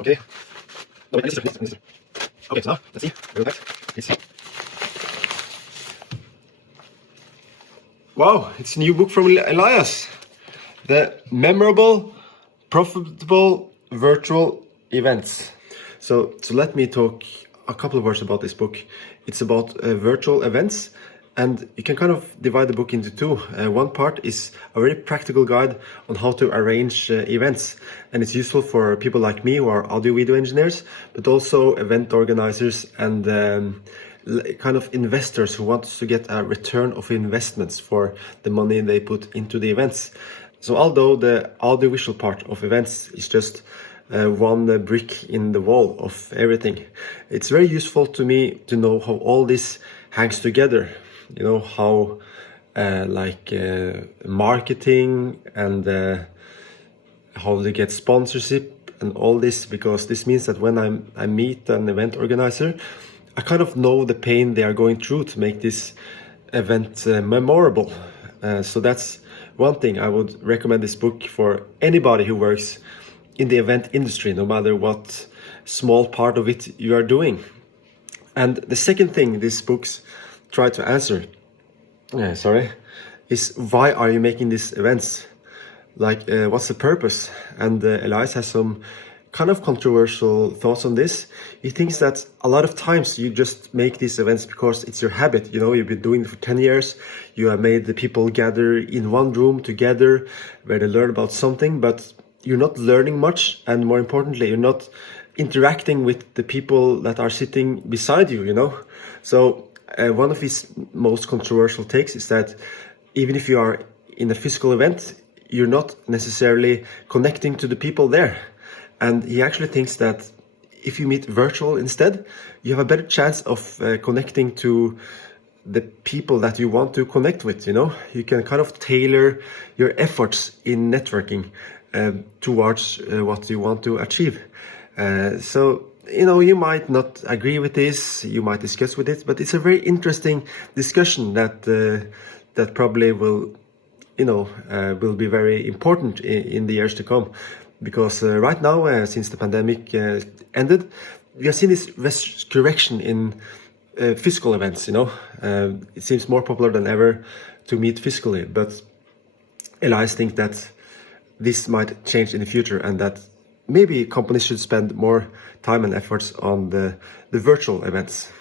Okay. No, wait, Minister. Okay, so now, let's see. We'll go next. Please. Wow, it's a new book from Elias. The Memorable, Profitable Virtual Events. So let me talk a couple of words about this book. It's about virtual events, and you can kind of divide the book into two. One part is a very practical guide on how to arrange events, and it's useful for people like me who are audio-video engineers, but also event organizers and kind of investors who want to get a return of investments for the money they put into the events. So although the audiovisual part of events is just one brick in the wall of everything, it's very useful to me to know how all this hangs together. You know, how marketing and how to get sponsorship and all this, because this means that when I meet an event organizer, I kind of know the pain they are going through to make this event memorable. So that's one thing. I would recommend this book for anybody who works in the event industry, no matter what small part of it you are doing. And the second thing these books try to answer, is why are you making these events? What's the purpose? And Elias has some kind of controversial thoughts on this. He thinks that a lot of times you just make these events because it's your habit. You know, you've been doing it for 10 years. You have made the people gather in one room together where they learn about something, but you're not learning much. And more importantly, you're not interacting with the people that are sitting beside you, you know? So one of his most controversial takes is that even if you are in a physical event, you're not necessarily connecting to the people there. And he actually thinks that if you meet virtual instead, you have a better chance of connecting to the people that you want to connect with, you know? You can kind of tailor your efforts in networking towards what you want to achieve. So, you know, you might not agree with this, you might discuss with it, but it's a very interesting discussion that that probably will, you know, will be very important in the years to come. Because right now, since the pandemic ended, we have seen this resurrection in physical events, you know. It seems more popular than ever to meet physically, but Elias thinks that this might change in the future, and that maybe companies should spend more time and efforts on the virtual events.